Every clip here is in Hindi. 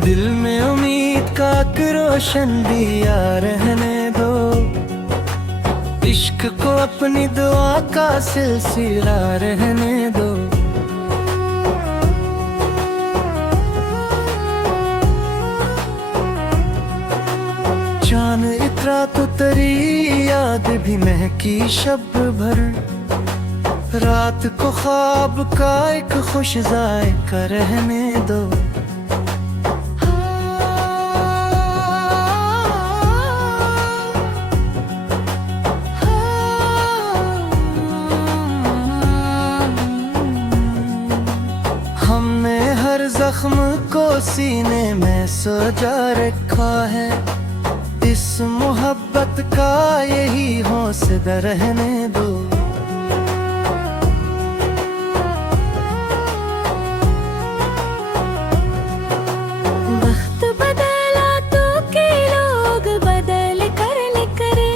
दिल में उम्मीद का रोशन दिया रहने दो, इश्क को अपनी दुआ का सिलसिला रहने दो। चांद इतरा तो तेरी याद भी महकी शब भर, रात को ख्वाब का एक खुश जायका रहने दो। हमने हर जख्म को सीने में सजा रखा है, इस मोहब्बत का यही हौसला रहने दो। वक्त बदला तो के लोग बदल कर निकले,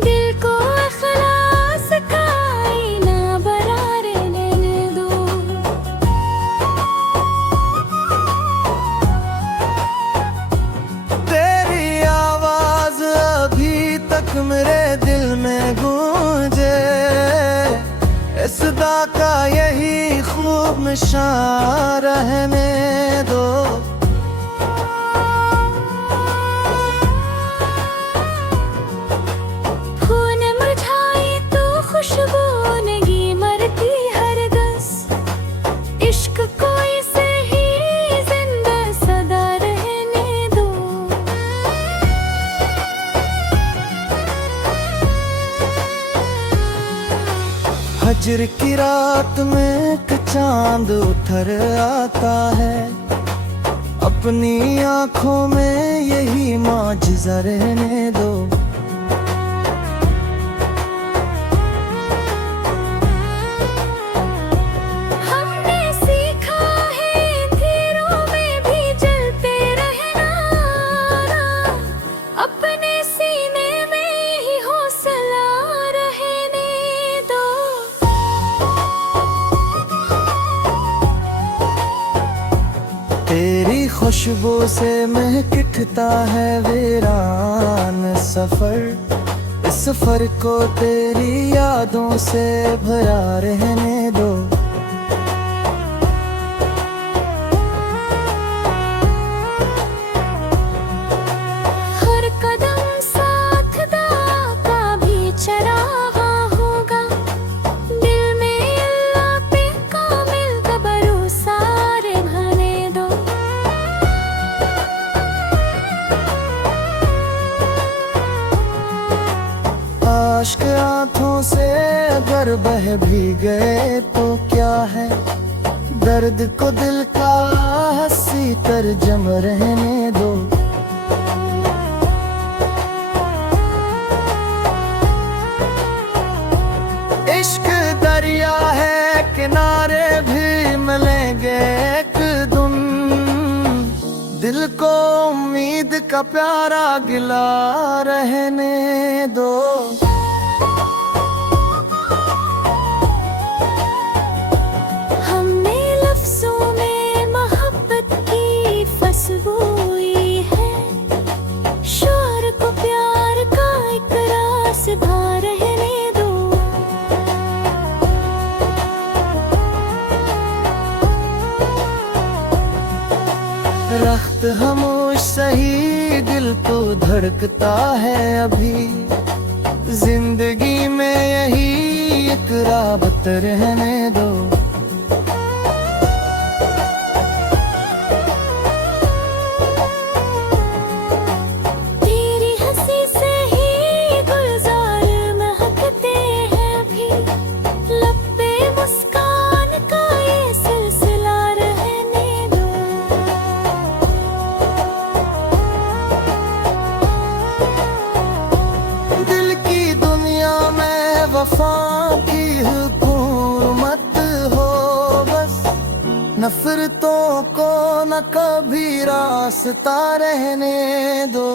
दिल को इखलास का आईना बना रहने दो। तेरी आवाज अभी तक मेरे दिल में गूंजे, इस सदा का यही खूब निशान रहने दो। फूल मुरझाए तो खुशबू नहीं मरती हरगिज़, इश्क को इसे ही जिंदा सदा रहने दो। हजर की रात में एक चांद उतर आता है, अपनी आंखों में यही मौजज़ा रहने दो। हमने सीखा है अंधेरों में भी जलते रहना, अपने सीने में ही हौसला रहने दो। तेरी खुशबू से महकता है वीरान सफर, इस सफर को तेरी यादों से भरा रहने दो। हर कदम साथ दा का भी चरागा होगा, दिल में अल्लाह पे कामिल का भरोसा रहने दो। आश्क आंखों से अगर बह भी गए तो क्या है, दर्द को दिल का हंसी तरजम रहने दो। इश्क दरिया है किनारे भी मिलेंगे एक दिन, दिल को उम्मीद का प्यारा गिला रहने दो। हमने लफ्जों में मोहब्बत की फसबोई है, शोर को प्यार का एक रास भा रहने दो। रख्त खामोश सही दिल तो धड़कता है अभी, जिंदगी में यही एक राबत रहने दो। तेरी हंसी से ही गुलजार महकते हैं अभी, लब पे मुस्कान का ये सिलसिला रहने दो। दिल की दुनिया में वफा की हुकूमत हो बस, नफरतों को न कभी रास्ता रहने दो।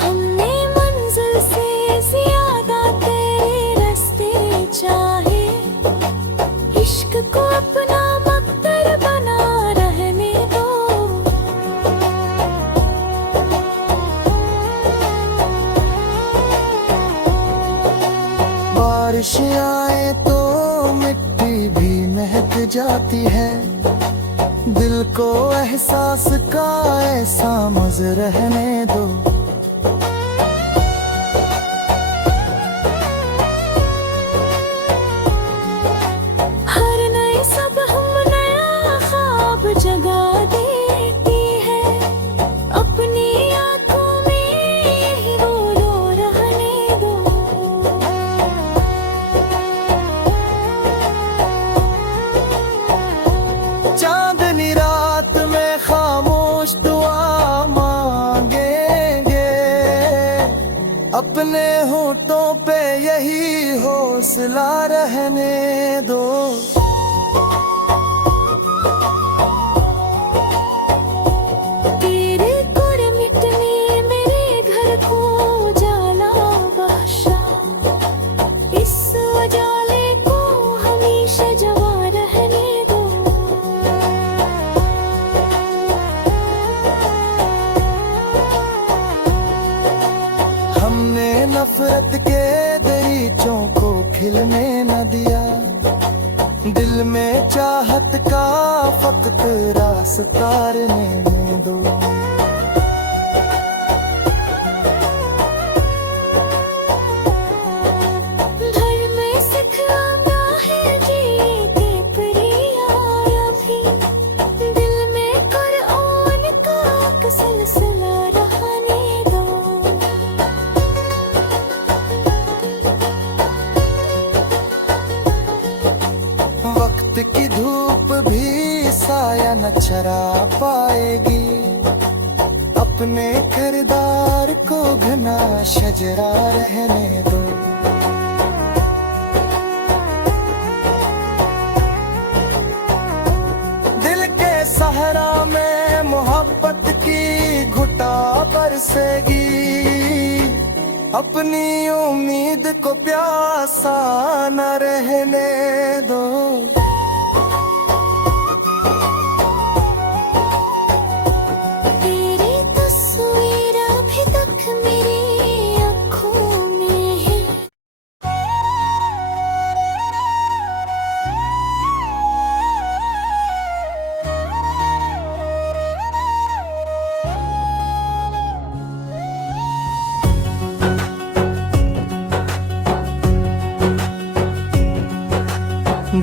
हमने मंजिल से ज्यादा तेरे रास्ते चाहे, बारिश आए तो मिट्टी भी महक जाती है, दिल को एहसास का ऐसा मज़े रहने दो। हर नई सुबह नया ख्वाब जगा देती है, अपनी आंखों में यही रो रो रहने दो। चांदनी रात में खामोश दुआ मांगेंगे, अपने होठों पे यही हौसला रहने दो। तेरे गुड़ मिटने मेरे घर को उजाला बख्शा, इस उजाले को हमेशा जवा रहने दो। हमने नफरत के दरीचों को खिलने न दिया, दिल में चाहत का फक्त रास्ता रहने दो। घर में सिख आता है जीते प्रिया भी, दिल में कुरआन का एक सिलसिला रहने दो। वक्त की धूप भी साया न चरा पाएगी, अपने किरदार को घना शजरा रहने दो। दिल के सहरा में मोहब्बत की घुटा बरसेगी, अपनी उम्मीद को प्यासा न रहने दो। तेरी तस्वीर अभी तक मेरी आँखों में है।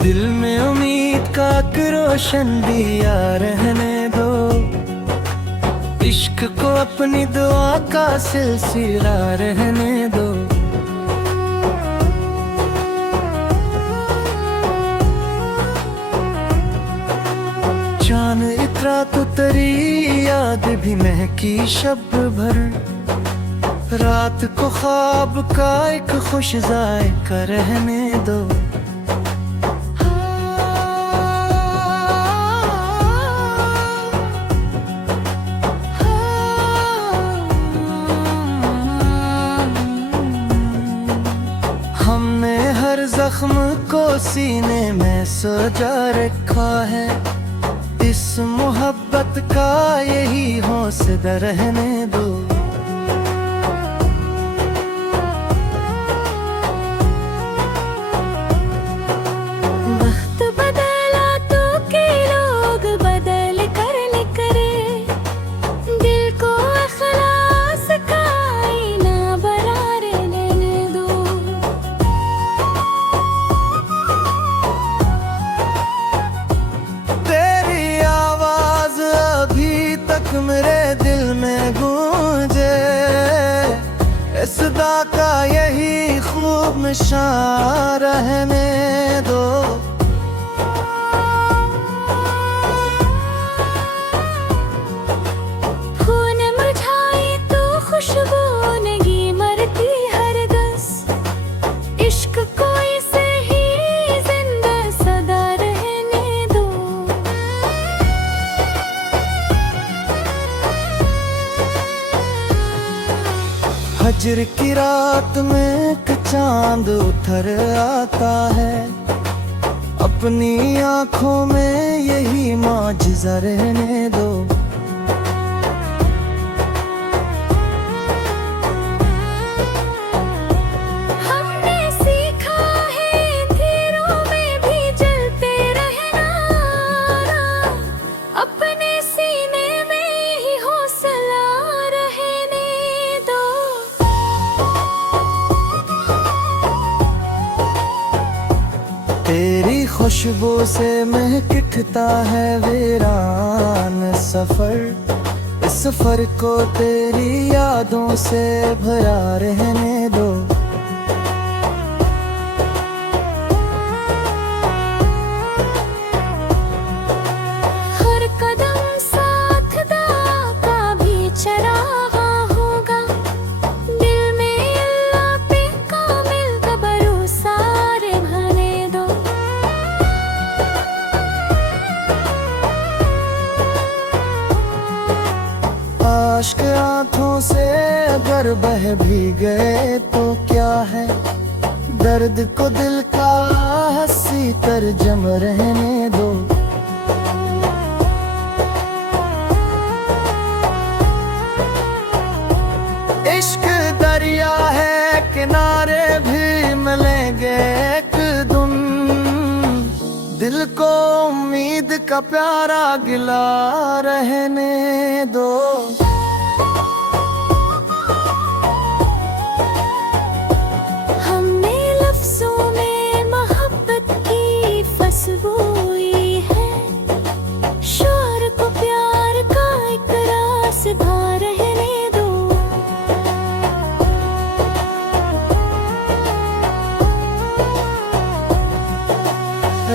दिल में उम्मीद का एक रोशन दिया रहने दो, इश्क को अपनी दुआ का सिलसिला रहने दो। चांद इतरा तो तेरी याद भी महकी शब भर, रात को ख्वाब का एक खुश जायका रहने दो। हमने हर जख्म को सीने में सजा रखा है, इस मोहब्बत का यही हौसला रहने दो। वक्त बदला तो के लोग बदल कर निकले, दिल को इखलास का आईना बना रहने दो। तेरी आवाज अभी तक मेरे दिल में गूंजे, इस सदा का यही खूब निशान रहने दो। खून मुरझाए तो खुशबू नहीं मरती हरगिज़, इश्क को इसे ही जिंदा सदा रहने दो। हजर की रात में एक चांद उतर आता है, अपनी आंखों में यही मौजज़ा रहने दो। हमने सीखा खुशबू से महकता है वीरान सफर, इस सफर को तेरी यादों से भरा रहने दो। हर कदम साथ दा का भी चरागा होगा, दिल में अल्लाह पे कामिल का भरोसा रहने दो। आश्क आंखों से अगर बह भी गए तो क्या है, दर्द को दिल का हंसी तरजम रहने दो। इश्क दरिया है किनारे भी मिलेंगे एक दिन, दिल को उम्मीद का प्यारा गिला रहने दो। हमने लफ्जों में मोहब्बत की फसबोई है, शोर को प्यार का इकरार से भा रहने दो।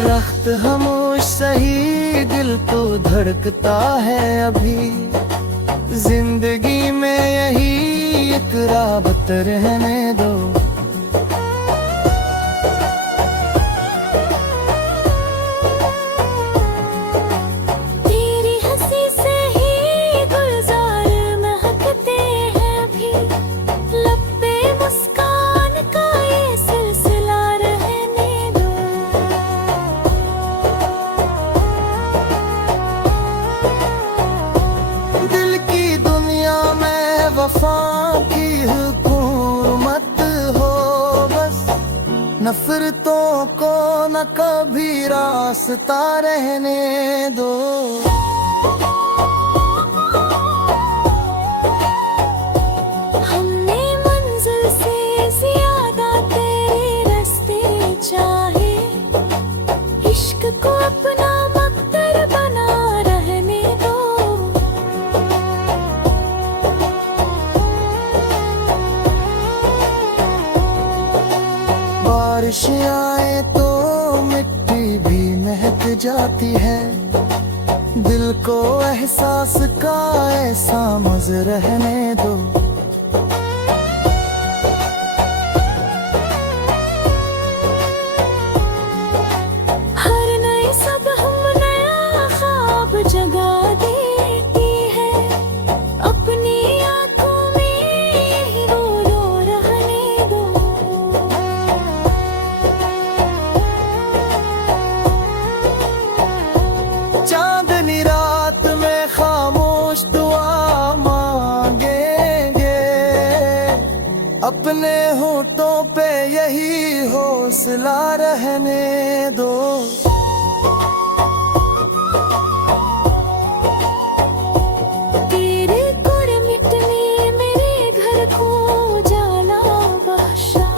रख्त खामोश सही दिल तो धड़कता है अभी, जिंदगी में यही एक राबत रहने दो। तेरी हंसी से ही गुलजार महकते हैं भी, लब पे मुस्कान का ये सिलसिला रहने दो। दिल की दुनिया में वफा की हुकूमत हो बस, नफरतों को न कभी रास्ता रहने दो। हमने मंजिल से ज्यादा तेरे रास्ते चाहे, इश्क को अपना मकसद बना रहने दो। बारिश आए तो मिट्टी भी महक जाती है, दिल को एहसास का ऐसा मज़ रहने दो। हर नई सुबह नया ख्वाब जगा देती है, अपनी आंखों में यही रो रो रहने दो। चांदनी रात में खामोश दुआ मांगेंगे, अपने होठों पे यही हौसला रहने दो। तेरे गुर मिटने मेरे घर को उजाला बख्शा,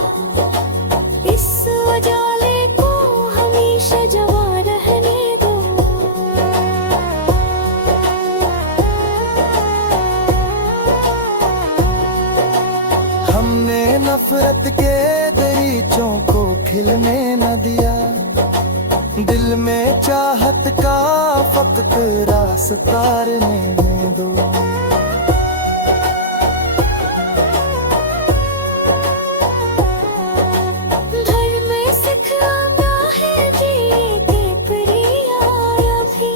इस उजाले को हमेशा जवा रहने दो। हमने नफरत के दरीचों को खिलने न दिया, दिल में चाहत का फकत रास्ता रहने दो। घर में सिखाना है जी के प्रिया भी,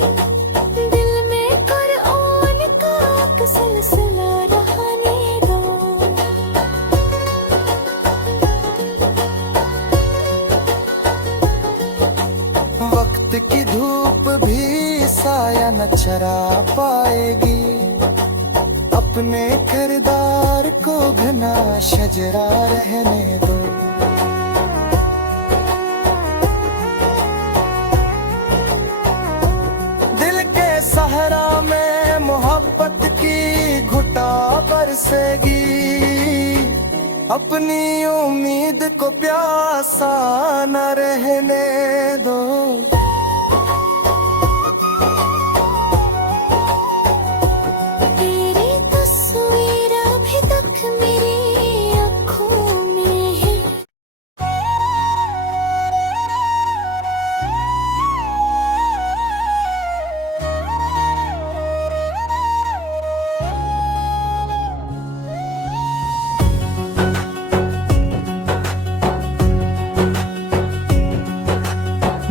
दिल में कुरआन का एक सिलसिला रहने दो। वक्त की धूप भी साया न चरा पाएगी, अपने किरदार को घना शजरा रहने दो। दिल के सहरा में मोहब्बत की घुटा बरसेगी, अपनी उम्मीद को प्यासा न रहने दो। तेरी तस्वीर अभी तक मेरी आँखों में है।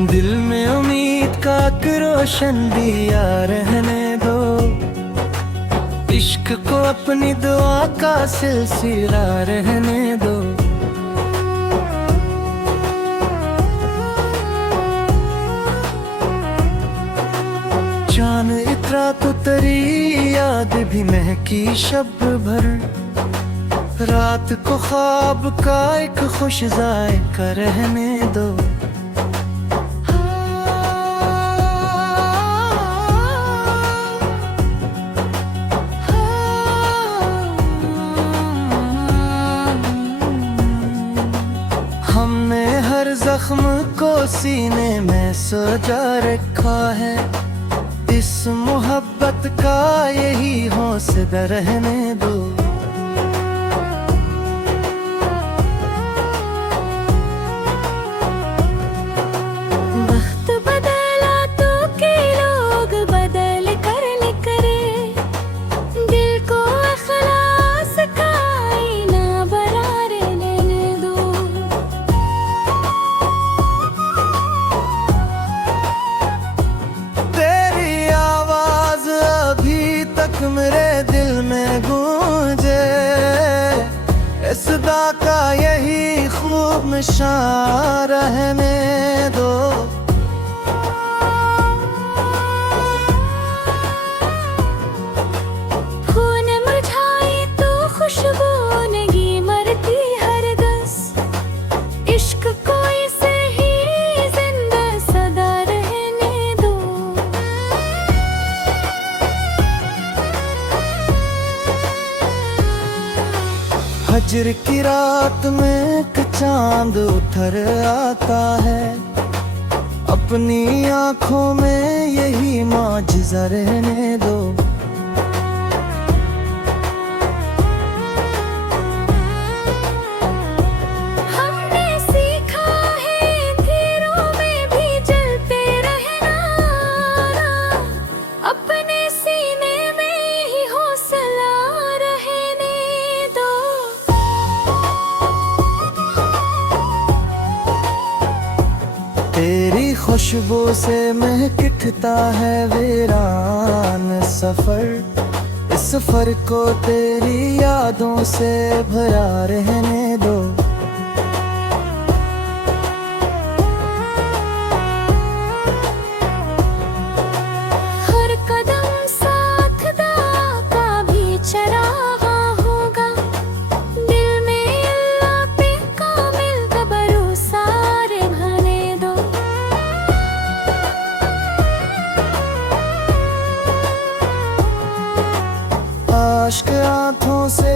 दिल में उम्मीद का रोशन दिया रहने दो। इश्क को अपनी दुआ का सिलसिला रहने दो। चांद इतरा तो तेरी याद भी महकी शब भर। रात को ख्वाब का एक खुश जायका रहने दो। हमने हर जख्म को सीने में सजा रखा है। इस मोहब्बत का यही हौसला रहने दो। वक्त बदला तो के लोग बदल कर निकले। दिल को इखलास का आईना बना रहने दो। तेरी आवाज अभी तक मेरे दिल में गूंजे। इस सदा का यही खूब निशान रहने दो। खून मुरझाए तो खुशबू नहीं मरती हरगिज़। इश्क कोई से ही जिंदा सदा रहने दो। हजर की रात में एक चांद उतर आता है। अपनी आंखों में यही मौजज़ा रहने दो। हमने सीखा है अंधेरों में भी जलते रहना। अपने सीने में ही हौसला रहने दो। तेरी खुशबू से महकता है वीरान सफर। इस सफर को तेरी यादों से भरा रहने दो। हर कदम साथ का भी चरागा होगा। दिल में अल्लाह पे कामिल का भरोसा रहने दो। आश्क आंखों से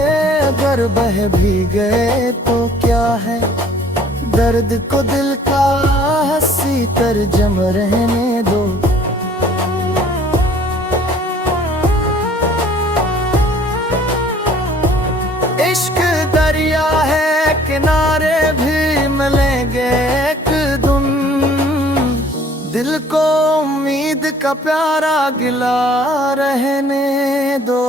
अगर बह भी गए तो क्या है। दर्द को दिल का हंसी तरजम रहने दो। इश्क दरिया है किनारे भी मिलेंगे एक दिन। दिल को उम्मीद का प्यारा गिला रहने दो।